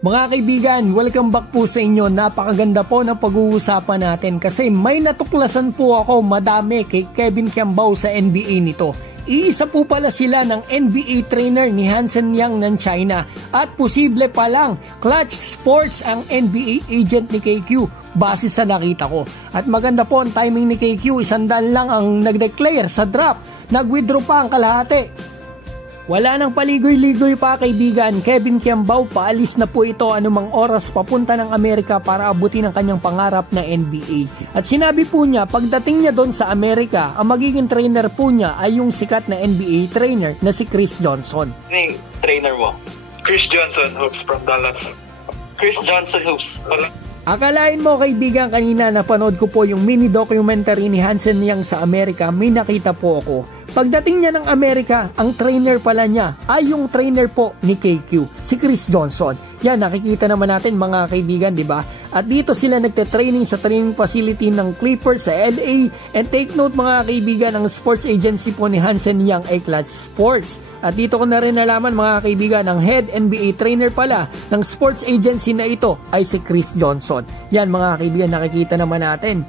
Mga kaibigan, welcome back po sa inyo. Napakaganda po ng pag-uusapan natin kasi may natuklasan po ako madami kay Kevin Kiambao sa NBA nito. Iisa po pala sila ng NBA trainer ni Hansen Yang ng China at posible pa lang Clutch Sports ang NBA agent ni KQ base sa nakita ko. At maganda po ang timing ni KQ, 100 lang ang nag-declare sa draft, nag-withdraw pa ang kalahati. Wala nang paligoy-ligoy pa kaibigan, Kevin Kiambao paalis na po ito anumang oras papunta ng Amerika para abutin ang kanyang pangarap na NBA. At sinabi po niya pagdating niya doon sa Amerika, ang magiging trainer po niya ay yung sikat na NBA trainer na si Chris Johnson. Ano yung trainer mo? Chris Johnson, hoops from Dallas. Chris Johnson Hoops. Akalain mo kaibigan, kanina napanood ko po yung mini documentary ni Hansen Yang sa Amerika, may nakita po ako. Pagdating niya ng Amerika, ang trainer pala niya ay yung trainer po ni KQ, si Chris Johnson. Yan, nakikita naman natin mga kaibigan, di ba? At dito sila nagte-training sa training facility ng Clippers sa LA. And take note mga kaibigan, ang sports agency po ni Hansen Yang ay Clutch Sports. At dito ko na rin nalaman mga kaibigan, ang head NBA trainer pala ng sports agency na ito ay si Chris Johnson. Yan mga kaibigan, nakikita naman natin.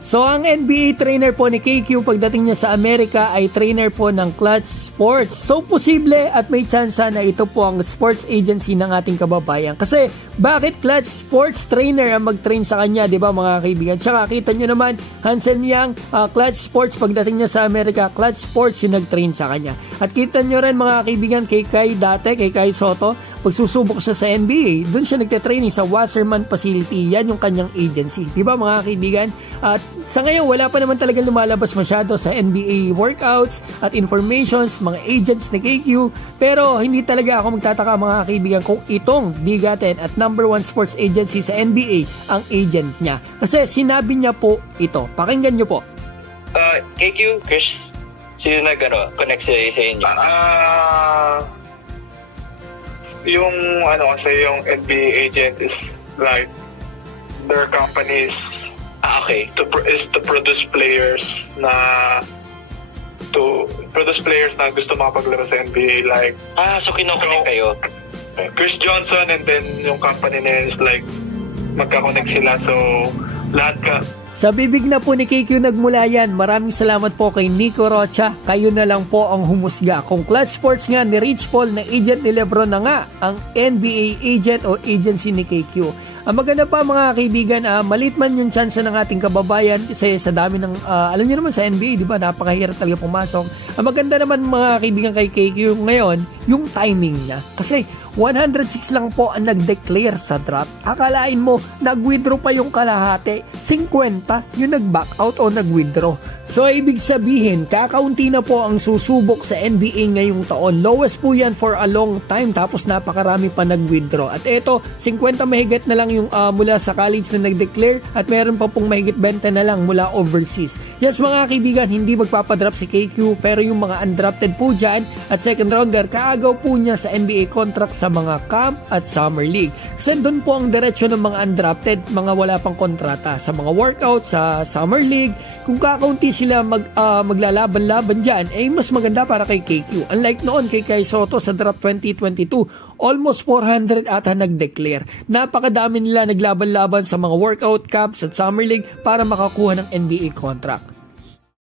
So ang NBA trainer po ni KQ pagdating niya sa Amerika ay trainer po ng Clutch Sports. So posible at may tsansa na ito po ang sports agency ng ating kababayan. Kasi bakit Clutch Sports trainer ang mag-train sa kanya, di ba mga kaibigan? Tsaka kita nyo naman, Hansen Yang, Clutch Sports pagdating niya sa Amerika, Clutch Sports yung nag-train sa kanya. At kita nyo rin mga kaibigan kay Kai Soto, pagsusubok siya sa NBA, doon siya nagte-training sa Wasserman Facility. Yan yung kanyang agency. Di ba mga kaibigan? At sa ngayon, wala pa naman talaga lumalabas masyado sa NBA workouts at informations, mga agents ni KQ. Pero hindi talaga ako magtataka mga kaibigan kung itong bigatin at #1 sports agency sa NBA ang agent niya. Kasi sinabi niya po ito. Pakinggan niyo po. KQ, Chris, sino connect sa inyo? Yung yung NBA agent is like their companies to produce players na gusto makapaglaro sa NBA, like so kino-connect kayo. Chris Johnson, and then yung company na is like magka-connect sila, so lahat ka. Sa bibig na po ni KQ nagmula yan. Maraming salamat po kay Nico Rocha. Kayo na lang po ang humusga. Kung Clutch Sports nga ni Rich Paul na agent ni Lebron na nga ang NBA agent o agency ni KQ. Ang maganda pa mga kaibigan, maliit man yung chance ng ating kababayan kasi sa dami ng, alam niyo naman sa NBA, di ba, napakahirap talaga pumasok. Ang maganda naman mga kaibigan kay KQ ngayon, yung timing niya. Kasi 106 lang po ang nag-declare sa draft. Akalain mo, nag-withdraw pa yung kalahati. 50 yung nag-back out o nag-withdraw. So, ibig sabihin, kakaunti na po ang susubok sa NBA ngayong taon. Lowest po yan for a long time. Tapos napakarami pa nag-withdraw. At eto, 50 mahigit na lang yung mula sa college na nag-declare. At meron pa pong mahigit 20 na lang mula overseas. Yes mga kaibigan, hindi magpapadraft si KQ. Pero yung mga undrafted po dyan at second rounder, kaagaw po niya sa NBA contract sa mga camp at summer league. Kasi doon po ang diretsyo ng mga undrafted, mga wala pang kontrata. Sa mga workout, sa summer league, kung kakaunti sila maglalaban-laban dyan, mas maganda para kay KQ. Unlike noon kay Kai Soto sa draft 2022, almost 400 ata nag-declare. Napakadami nila naglaban-laban sa mga workout camps at summer league para makakuha ng NBA contract.